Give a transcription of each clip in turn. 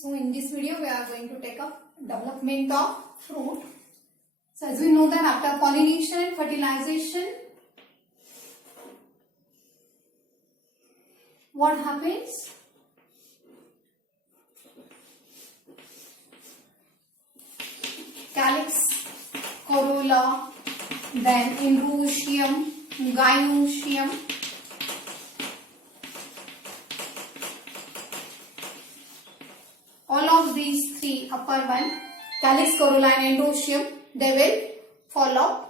So in this video we are going to take up development of fruit. So as we know that after pollination and fertilization, what happens? Calyx, corolla, then androecium, gynoecium, all of these three upper one, calyx, corolla and androecium, they will fall off.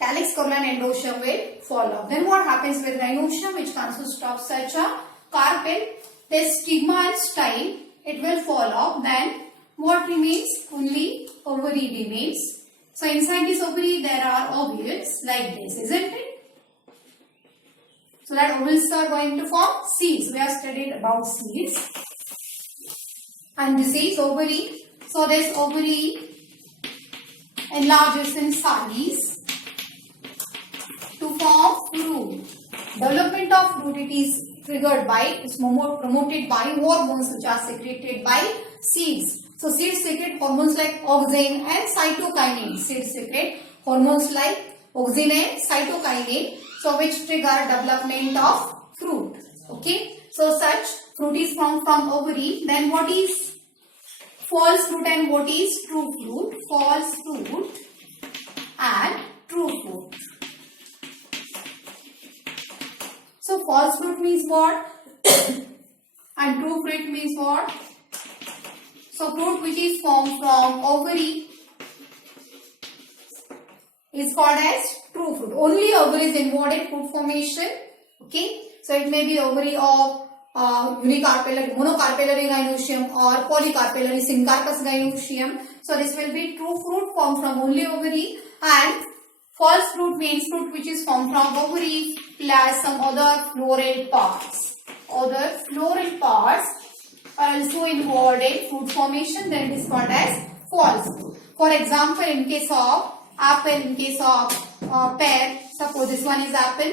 Calyx, corolla and androecium will fall off. Then what happens with gynoecium, which consists of such a carpel, the stigma and style, it will fall off. Then what remains? Only ovary remains. So inside this ovary there are ovules like this, isn't it? So that ovules are going to form seeds. We have studied about seeds. And this is ovary. So this ovary enlarges in size to form fruit. Development of fruit, it is triggered by, it's promoted by hormones which are secreted by seeds. So seeds secrete hormones like auxin and cytokinin. Seeds secrete hormones like auxin and cytokinin, so which trigger development of fruit. Okay. So such fruit is formed from ovary. Then what is false fruit and what is true fruit? False fruit and true fruit. So false fruit means what? And true fruit means what? So fruit which is formed from ovary is called as true fruit. Only ovary is involved in fruit formation. Okay. So it may be ovary of unicarpellary, monocarpellary gynoecium or polycarpellary syncarpous gynoecium. So this will be true fruit formed from only ovary, and false fruit means fruit which is formed from ovary plus some other floral parts. Other floral parts are also involved in fruit formation, then it is called as false fruit. For example, in case of apple, in case of pear, suppose this one is apple.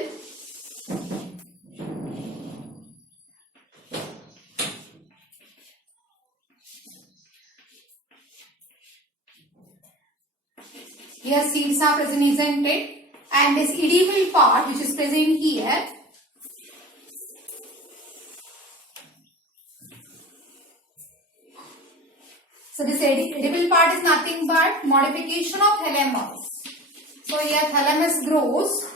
Here seeds are present, isn't it? And this edible part which is present here, so this edible part is nothing but modification of thalamus. So here thalamus grows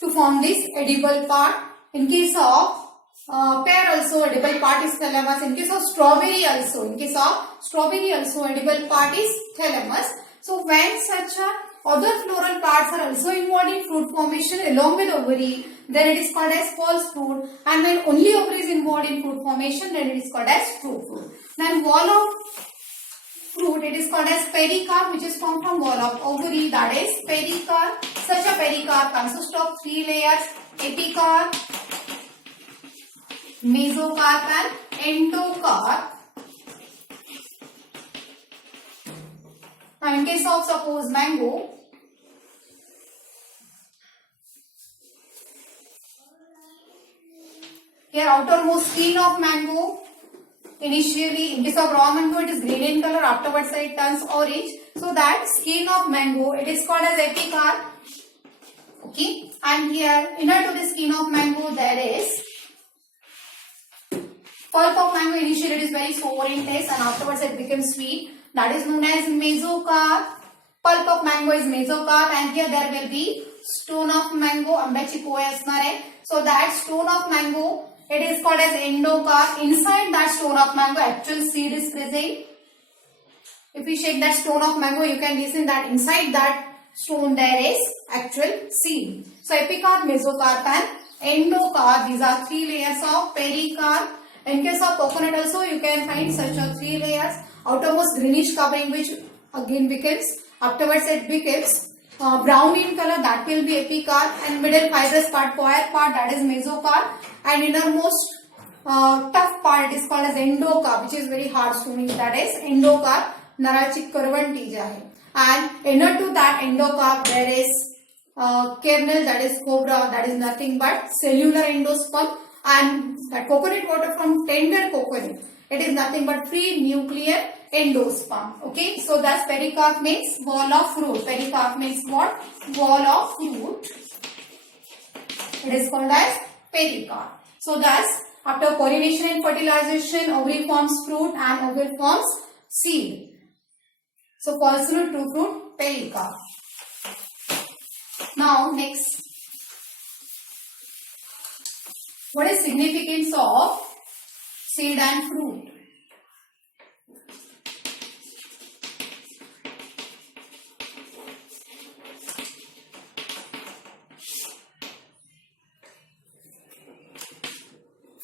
to form this edible part. In case of pear also edible part is thalamus. In case of strawberry also, edible part is thalamus. So when such other floral parts are also involved in fruit formation along with ovary, then it is called as false fruit. And when only ovary is involved in fruit formation, then it is called as true fruit. Then wall of fruit, it is called as pericarp, which is formed from wall of ovary, that is pericarp. Such a pericarp consists of three layers: epicarp, mesocarp and endocarp. Now in case of suppose mango, here outermost skin of mango, initially in case of raw mango it is green in color, afterwards it turns orange. So that skin of mango, it is called as epicarp. Okay. And here inner to the skin of mango there is pulp of mango. Initially it is very sour in taste and afterwards it becomes sweet. That is known as mesocarp. Pulp of mango is mesocarp, and here there will be stone of mango. आंब्याची पोय असणार आहे. So that stone of mango, it is called as endocarp. Inside that stone of mango, actual seed is present. If we shake that stone of mango, you can listen that inside that stone there is actual seed. So epicarp, mesocarp and endocarp, these are three layers of pericarp. In case of coconut also, you can find such a three layers. Outermost greenish covering, which again becomes, afterwards it becomes brown in color, that will be epicarp, and middle fibrous part, coir part, that is mesocarp, and innermost tough part is called as endocarp, which is very hard stone, that is endocarp. Narachi करवंटी जी आहे. And inner to that endocarp there is kernel, that is cobra, that is nothing but cellular endosperm, and that coconut water from tender coconut, It is nothing but free nuclear endosperm. Okay, so thus pericarp means wall of fruit. Pericarp means what? Wall of fruit. It is called as pericarp. So thus after pollination and fertilization, ovary forms fruit and ovule forms seed. So false fruit, true fruit, pericarp. Now next, what is significance of seed and fruit?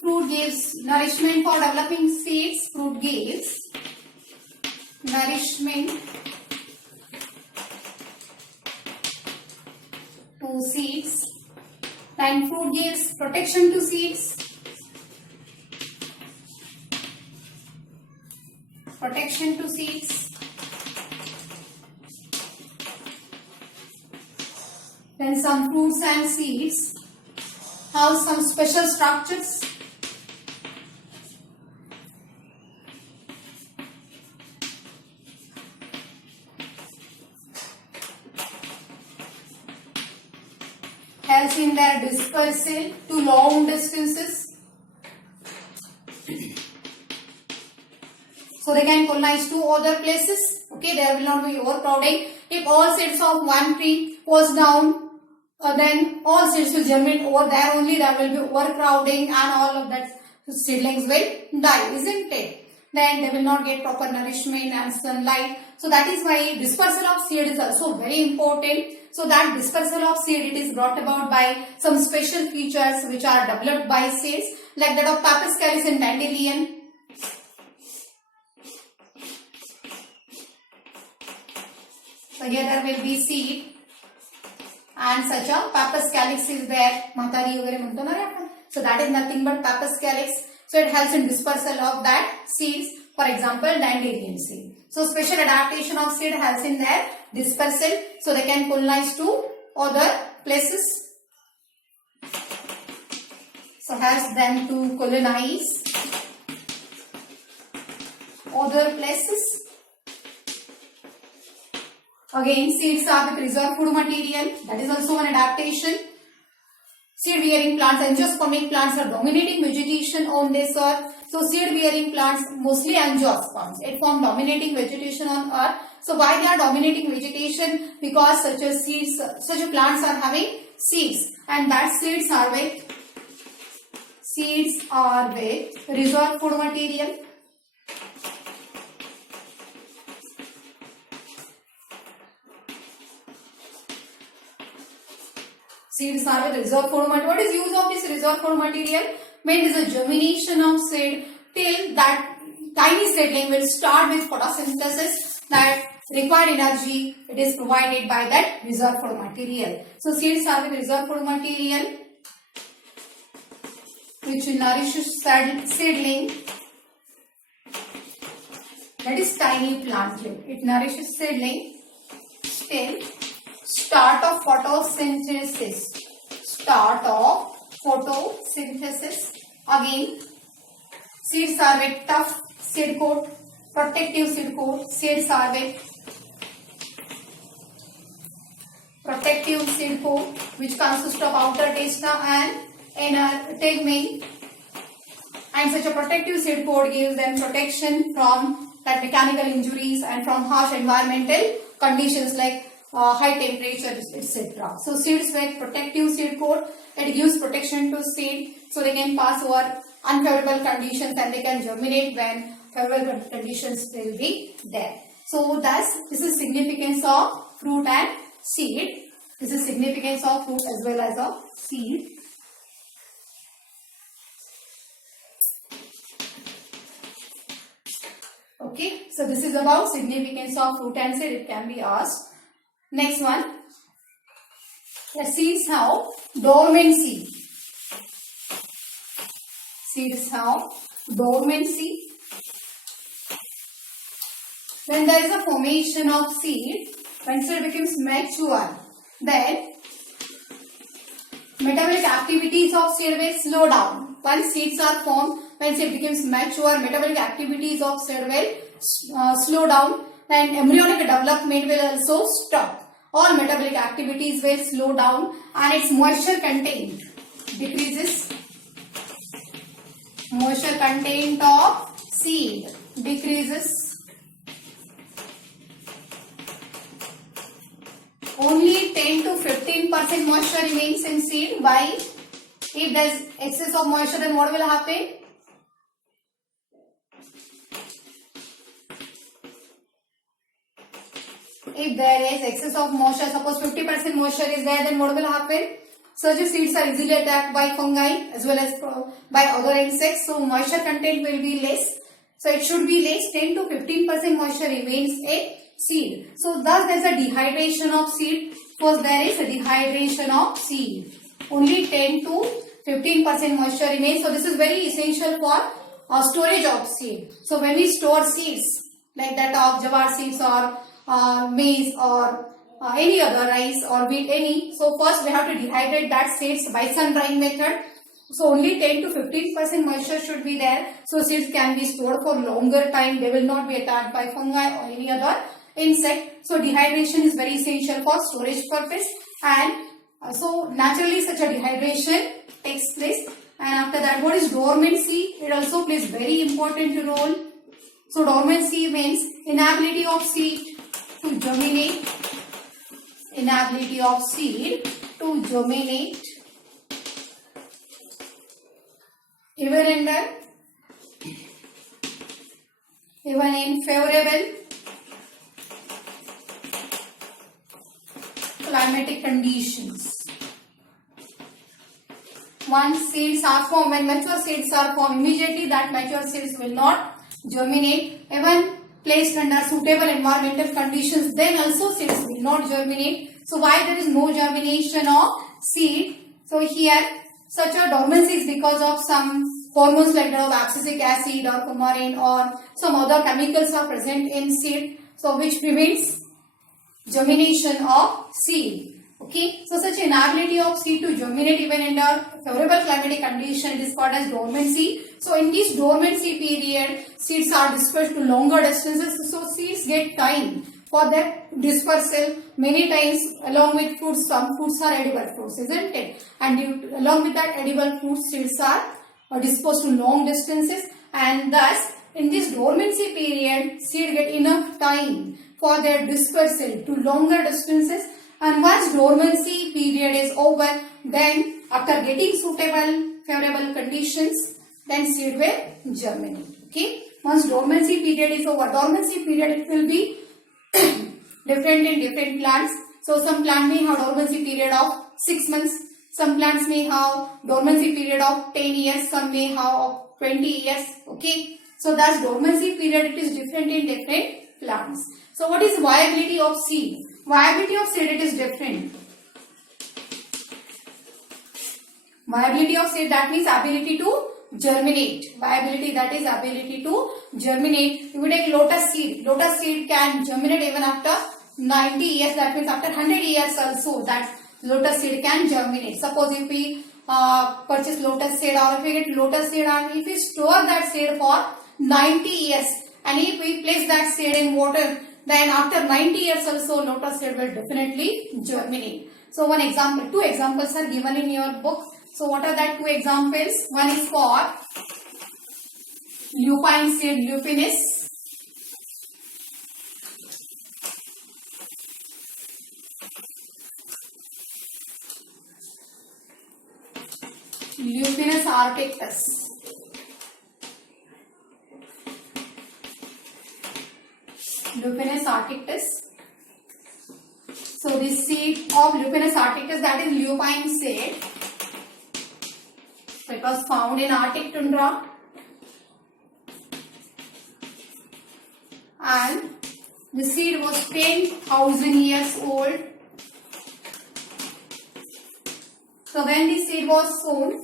Fruit gives nourishment for developing seeds. Fruit gives nourishment to seeds. And fruit gives protection to seeds. Protection to seeds. Then some fruits and seeds have some special structures. Helps in their dispersal to long distances. So they can colonize to other places. Okay, there will not be overcrowding. If all seeds of one tree goes down, then all seeds will germinate over there only. There will be overcrowding and all of that seedlings will die, isn't it? Then they will not get proper nourishment and sunlight. So that is why dispersal of seed is also very important. So that dispersal of seed, it is brought about by some special features which are developed by seeds, like that of Pappus calyx in dandelion. So here there will be seed and such a Pappus calyx is there. So that is nothing but Pappus calyx. So it helps in dispersal of that seeds. For example, dandelion seed. So special adaptation of seed helps in their dispersal. So they can colonize to other places. So helps them to colonize other places. Again, seeds are with reserve food material. That is also an adaptation. Seed-bearing plants, angiospermic plants are dominating vegetation on this earth. So seed-bearing plants, mostly angiosperms, it form dominating vegetation on earth. So why they are dominating vegetation? Because such plants are having seeds, and that seeds are with reserve food material. Seeds are with reserve food material. What is use of this reserve food material? When it is a germination of seed, till that tiny seedling will start with photosynthesis, that required energy, it is provided by that reserve food material. So seeds are with reserve food material which nourishes seedling, that is tiny plantlet. It nourishes seedling till start of photosynthesis. Start of photosynthesis. Again, seeds are with tough seed coat, protective seed coat. Seeds are with protective seed coat which consists of outer testa and inner tegmen. And such a protective seed coat gives them protection from that mechanical injuries and from harsh environmental conditions like high temperatures, etc. So seeds with protective seed coat, it gives protection to seed, so they can pass over unfavorable conditions and they can germinate when favorable conditions will be there. So thus this is significance of fruit and seed. This is significance of fruit as well as of seed. Okay, so this is about significance of fruit and seed. It can be asked. Next one, the seeds have dormancy. Seeds have dormancy. When there is a formation of seed, when seed becomes mature, then metabolic activities of seed will slow down. once seeds are formed, when seed becomes mature, metabolic activities of seed will slow down and embryonic development will also stop. All metabolic activities will slow down and its moisture content decreases. Moisture content of seed decreases. Only 10 to 15% moisture remains in seed. Why? If there is excess of moisture, then what will happen? If there is excess of moisture, suppose 50% moisture is there, then what will happen? Such seeds are easily attacked by fungi as well as by other insects. So moisture content will be less. So it should be less. 10 to 15% moisture remains in seed. So thus there is a dehydration of seed. First there is a dehydration of seed. Only 10 to 15% moisture remains. So this is very essential for storage of seed. So when we store seeds like that of jawar seeds or maize or any other rice or wheat, any. So first we have to dehydrate that seeds by sun drying method. So only 10 to 15% moisture should be there. So seeds can be stored for longer time. They will not be attacked by fungi or any other insect. So dehydration is very essential for storage purpose, and so naturally such a dehydration takes place. And after that, what is dormancy? It also plays very important role. So dormancy means inability of seed to germinate. Inability of seed to germinate. Even in favorable climatic conditions. Once seeds are formed, when mature seeds are formed, immediately that mature seeds will not germinate. Even placed under suitable environmental conditions, then also seeds will not germinate. So why there is no germination of seed? So here such a dormancy is because of some hormones like that of abscisic acid or coumarin or some other chemicals are present in seed, so which prevents germination of seed. Okay, so such inability of seed to germinate even under favorable climatic condition is called as dormancy. So in this dormancy period, seeds are dispersed to longer distances. So seeds get time for that dispersal. Many times along with fruits, some fruits are edible fruits, isn't it? And along with that edible fruits, seeds are dispersed to long distances, and thus in this dormancy period, seed get enough time for their dispersal to longer distances. And once dormancy period is over, then after getting suitable favorable conditions, then seed will germinate. Okay. Once dormancy period is over, dormancy period it will be different in different plants. So some plant may have dormancy period of 6 months. Some plants may have dormancy period of 10 years. Some may have of 20 years. Okay. So thus dormancy period it is different in different plants. So what is viability of seed? Viability of seed, it is different. Viability of seed, that means ability to germinate. Viability, that is ability to germinate. If we take lotus seed can germinate even after 90 years. That means after 100 years also that lotus seed can germinate. Suppose if we purchase lotus seed, or if we get lotus seed and if we store that seed for 90 years and if we place that seed in water, then after 90 years also lotus seed will definitely germinate. So one example, two examples are given in your book. So what are that two examples? One is for lupine seed, lupinus. Lupinus arcticus. Lupinus arcticus. So this seed of Lupinus arcticus, that is lupine seed. So it was found in Arctic tundra, and the seed was 10,000 years old. So when the seed was sown,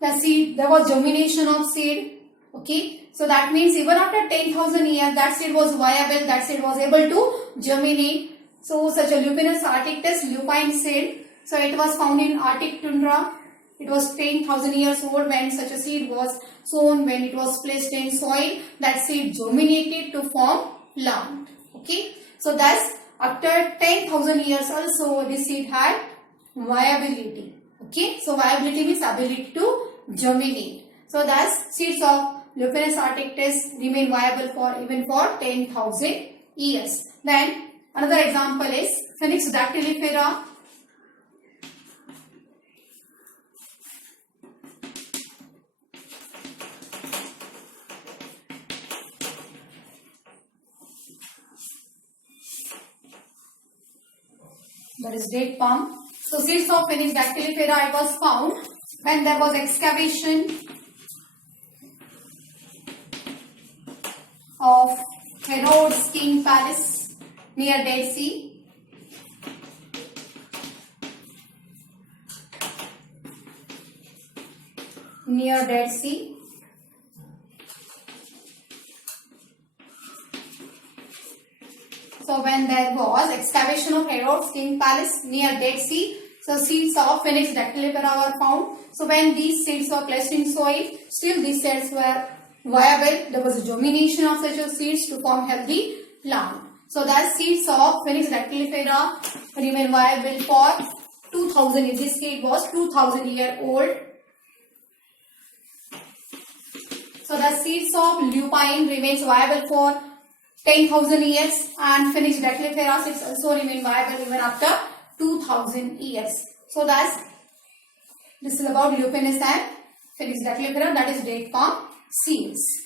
there was germination of seed. Okay. So that means even after 10,000 years, that seed was viable, that seed was able to germinate. So such a Lupinus arcticus, lupine seed. So it was found in Arctic tundra. it was 10,000 years old when such a seed was sown. When it was placed in soil, that seed germinated to form plant. Okay, so thus after 10,000 years also this seed had viability. Okay, so viability means ability to germinate. So thus seeds of Lupinus arcticus remain viable for even for 10,000 years. Then another example is Phoenix dactylifera. That is date palm. So seeds of Phoenix dactylifera it was found when there was excavation of Herod's king palace near Dead Sea. Near Dead Sea. So when there was excavation of Herod's king palace near Dead Sea, so seeds of Phoenix dactylifera were found. So when these seeds were placed in soil, still these seeds were viable. There was a germination of such seeds to form healthy plant. So that seeds of Phoenix dactylifera remain viable for 2000. In this case, it was 2000 year old. So the seeds of lupine remains viable for 10,000 years, and Phoenix dactylifera seeds also remain viable even after 2000 years. So thus this is about Lupinus and Phoenix dactylifera, that is date palm seeds.